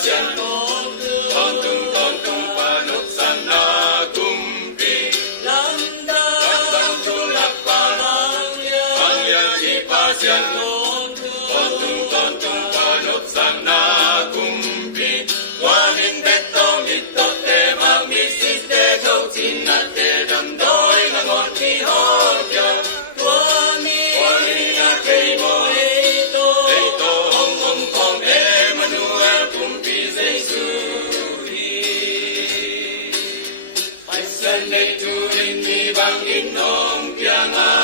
pasyan tontung tontung panok sana kumpi lamdang tulak pangyan si pasyan tontung tontung panok sana kumpi wanin betong ito te magmisis te kau cinat te damdoy ngangon ki hodya wani na kay mo ito hong hong kong Emmanuel kumpi Jesuhi paisanay turin ni bang inom pianga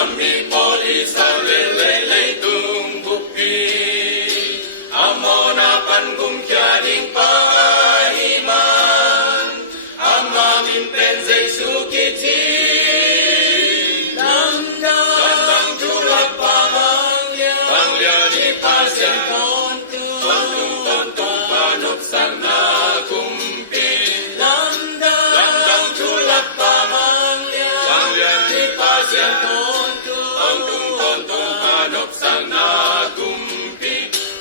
ami polis ang lelelay tumbuki amonapan kung kiyaning pahiman amamin pensay sukiti lamdang tulak pangyan ipasyan tontung panok sana kumpi lamdang tulak pangyan ipasyan tontung panok sana kumpi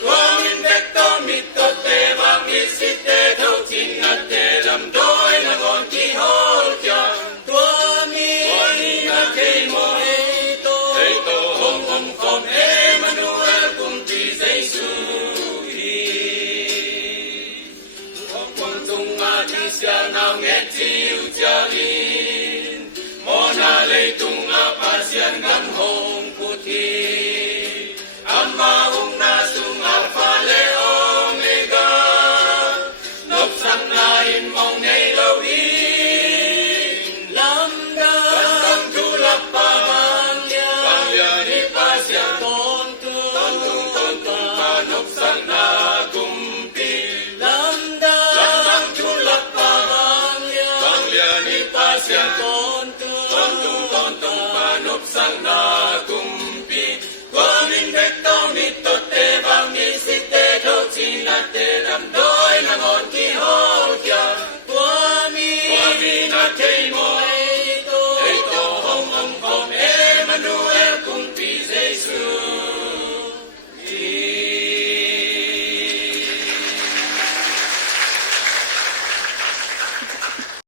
wangin bekto mito te mangisit te daw tinat te damdoy nangon ki hodya tuami na kay mo ito hong hong kong Emmanuel kumpi Jesuhi hong hong tung ati siya nang etiw tiyarin mona lay tung apasyan ng hong puti amahong nasung alpha le omega nopsan nain mong nailohin lamdang tulak pangyan ipasyan tontung panok sana kumpi lamdang tulak pangyan ipasyan tontung panok sana kumpi wangin bekto mito te bangis